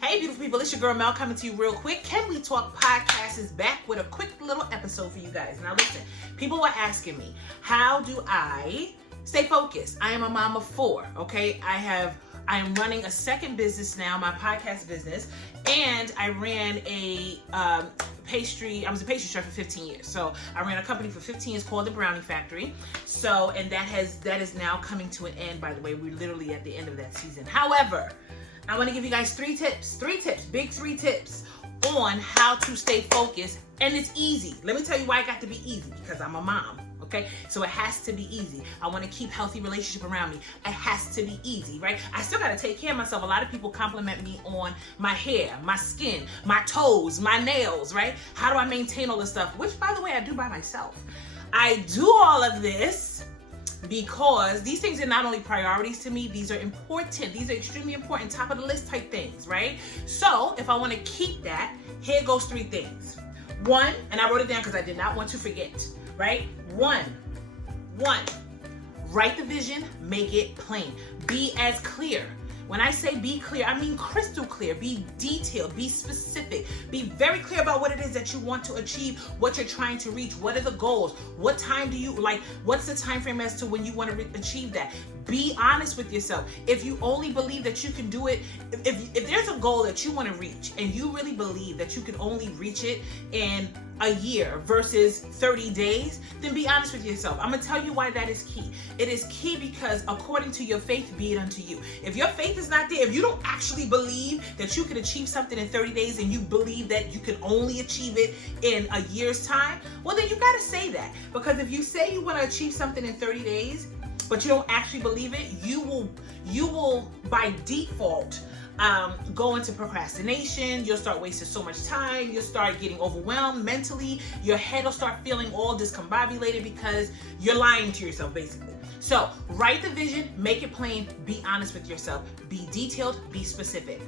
Hey beautiful people, it's your girl Mel coming to you real quick. Can We Talk Podcast is back with a quick little episode for you guys. Now listen, people were asking me, how do I stay focused? I am a mom of 4, okay? I am running a second business now, my podcast business, and I ran I was a pastry chef for 15 years. So I ran a company for 15 years called the Brownie Factory. So, and that is now coming to an end, by the way. We're literally at the end of that season. However, I want to give you guys 3 tips, big 3 tips on how to stay focused. And it's easy. Let me tell you why it got to be easy, because I'm a mom. Okay, so it has to be easy. I want to keep healthy relationship around me. It has to be easy, right? I still got to take care of myself. A lot of people compliment me on my hair, my skin, my toes, my nails, right? How do I maintain all this stuff? Which, by the way, I do by myself. I do all of this because these things are not only priorities to me, these are important. These are extremely important, top of the list type things, right? So if I want to keep that, here goes 3 things. 1, and I wrote it down because I did not want to forget. Right? 1, write the vision, make it plain. Be as clear. When I say be clear, I mean crystal clear. Be detailed, be specific. Be very clear about what it is that you want to achieve, what you're trying to reach, what are the goals, what time do you, what's the time frame as to when you want to achieve that. Be honest with yourself. If you only believe that you can do it, if there's a goal that you want to reach and you really believe that you can only reach it in a year versus 30 days, then be honest with yourself. I'm going to tell you why that is key. It is key because according to your faith, be it unto you. If your faith is not there, if you don't actually believe that you can achieve something in 30 days and you believe that you can only achieve it in a year's time, well, then you got to say that. Because if you say you want to achieve something in 30 days, but you don't actually believe it, you will by default go into procrastination. You'll start wasting so much time. You'll start getting overwhelmed mentally. Your head will start feeling all discombobulated because you're lying to yourself, basically. So write the vision, make it plain, be honest with yourself, be detailed, be specific.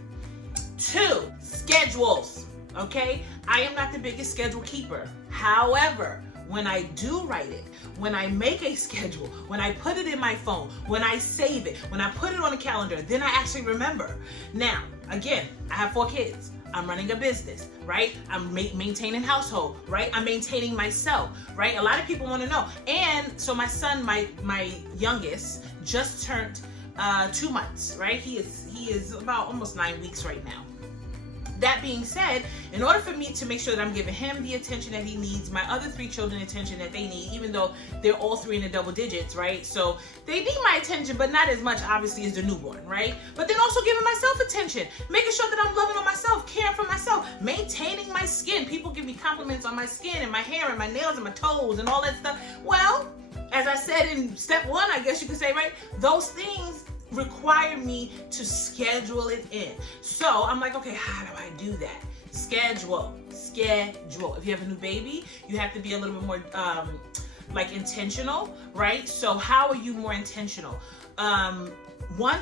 2, schedules. Okay? I am not the biggest schedule keeper. However, when I do write it, when I make a schedule, when I put it in my phone, when I save it, when I put it on a calendar, then I actually remember. Now, again, I have 4 kids. I'm running a business, right? I'm maintaining household, right? I'm maintaining myself, right? A lot of people want to know. And so my son, my youngest, just turned 2 months, right? He is about almost 9 weeks right now. That being said, in order for me to make sure that I'm giving him the attention that he needs, my other 3 children the attention that they need, even though they're all 3 in the double digits, right? So they need my attention, but not as much, obviously, as the newborn, right? But then also giving myself attention, making sure that I'm loving on myself, caring for myself, maintaining my skin. People give me compliments on my skin and my hair and my nails and my toes and all that stuff. Well, as I said in step 1, I guess you could say, right? Those things require me to schedule it in. So I'm like, okay, how do I do that? Schedule. If you have a new baby, you have to be a little bit more intentional, right? So how are you more intentional? 1,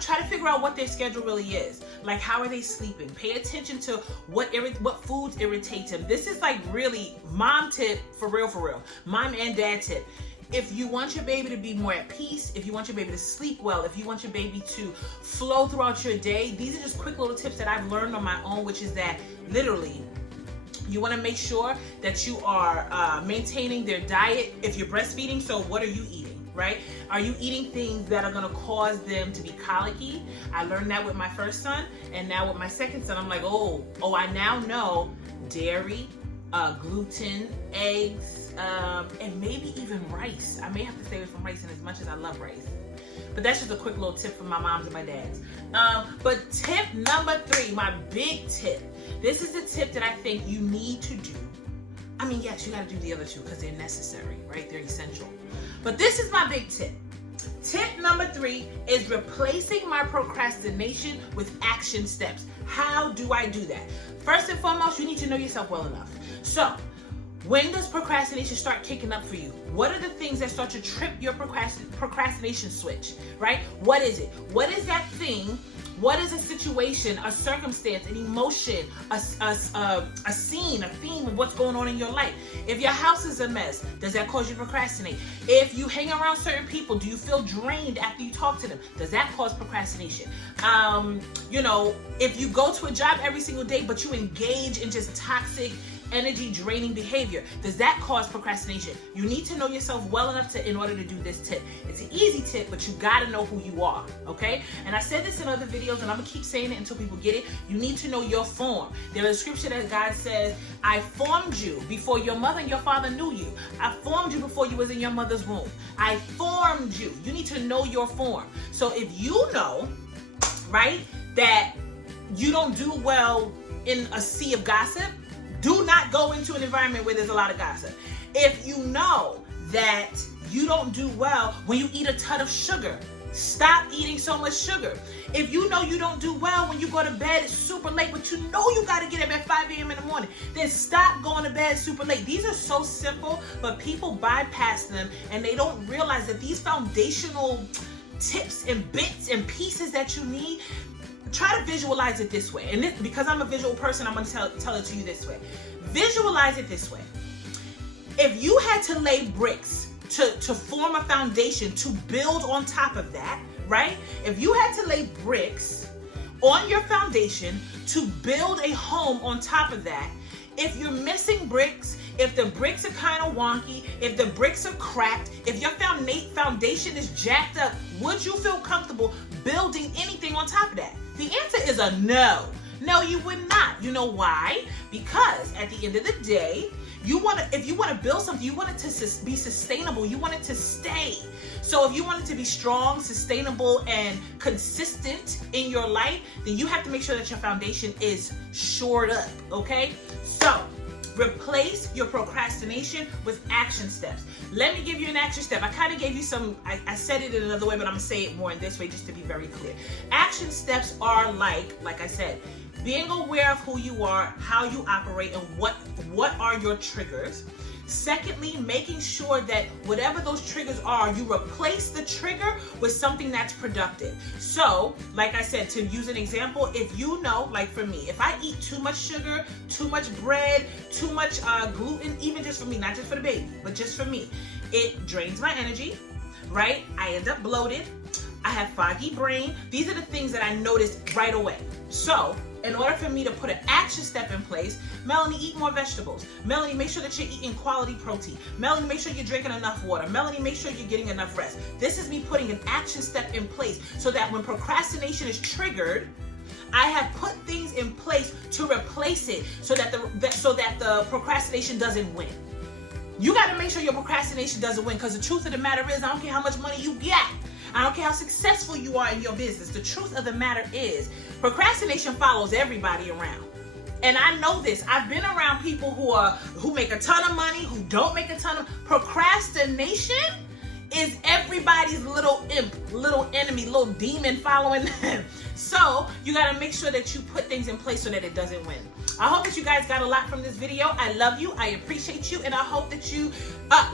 try to figure out what their schedule really is. Like, how are they sleeping? Pay attention to what foods irritate them. This is like really mom tip, for real. Mom and dad tip. If you want your baby to be more at peace, if you want your baby to sleep well, if you want your baby to flow throughout your day, these are just quick little tips that I've learned on my own, which is that literally you want to make sure that you are maintaining their diet. If you're breastfeeding, so what are you eating, right? Are you eating things that are going to cause them to be colicky? I learned that with my first son, and now with my second son, I'm like, oh, I now know dairy, gluten, eggs, and maybe even rice. I may have to stay away from rice, and as much as I love rice. But that's just a quick little tip from my moms and my dads. But tip number 3, my big tip. This is the tip that I think you need to do. I mean, yes, you got to do the other 2 because they're necessary, right? They're essential. But this is my big tip. Tip number 3 is replacing my procrastination with action steps. How do I do that? First and foremost, you need to know yourself well enough. So, when does procrastination start kicking up for you? What are the things that start to trip your procrastination switch, right? What is it? What is that thing What is a situation, a circumstance, an emotion, a scene, a theme of what's going on in your life? If your house is a mess, does that cause you to procrastinate? If you hang around certain people, do you feel drained after you talk to them? Does that cause procrastination? If you go to a job every single day, but you engage in just toxic, energy draining behavior, does that cause procrastination? You need to know yourself well enough in order to do this tip. It's an easy tip, but you gotta know who you are, okay? And I said this in other videos, and I'm gonna keep saying it until people get it. You need to know your form. There is a scripture that God says, I formed you before your mother and your father knew you. I formed you before you was in your mother's womb. I formed you. You need to know your form. So if you know, right, that you don't do well in a sea of gossip, do not go into an environment where there's a lot of gossip. If you know that you don't do well when you eat a ton of sugar, stop eating so much sugar. If you know you don't do well when you go to bed super late, but you know you got to get up at 5 a.m. in the morning, then stop going to bed super late. These are so simple, but people bypass them, and they don't realize that these foundational tips and bits and pieces that you need, try to visualize it this way. And this, because I'm a visual person, I'm going to tell it to you this way. Visualize it this way. If you had to lay bricks to form a foundation to build on top of that, right? If you had to lay bricks on your foundation to build a home on top of that, if you're missing bricks, if the bricks are kind of wonky, if the bricks are cracked, if your foundation is jacked up, would you feel comfortable building anything on top of that? The answer is a no. No, you would not. You know why? Because at the end of the day, if you want to build something, you want it to be sustainable. You want it to stay. So if you want it to be strong, sustainable, and consistent in your life, then you have to make sure that your foundation is shored up, okay? So replace your procrastination with action steps. Let me give you an action step. I kind of gave you some, I said it in another way, but I'm going to say it more in this way just to be very clear. Action steps are like I said, being aware of who you are, how you operate, and what are your triggers. Secondly, making sure that whatever those triggers are, you replace the trigger with something that's productive. So, like I said, to use an example, if you know, like for me, if I eat too much sugar, too much bread, too much gluten, even just for me, not just for the baby, but just for me, it drains my energy, right? I end up bloated. I have foggy brain. These are the things that I noticed right away. So, in order for me to put an action step in place, Melanie, eat more vegetables. Melanie, make sure that you're eating quality protein. Melanie, make sure you're drinking enough water. Melanie, make sure you're getting enough rest. This is me putting an action step in place so that when procrastination is triggered, I have put things in place to replace it so that the procrastination doesn't win. You got to make sure your procrastination doesn't win, because the truth of the matter is, I don't care how much money you get. I don't care how successful you are in your business. The truth of the matter is, procrastination follows everybody around. And I know this. I've been around people who make a ton of money, who don't make a ton of. Procrastination is everybody's little imp, little enemy, little demon following them. So you got to make sure that you put things in place so that it doesn't win. I hope that you guys got a lot from this video. I love you. I appreciate you. And I hope that you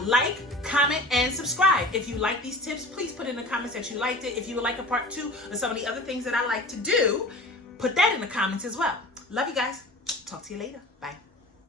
like, comment, and subscribe. If you like these tips, please put in the comments that you liked it. If you would like a part 2 of some of the other things that I like to do, put that in the comments as well. Love you guys. Talk to you later.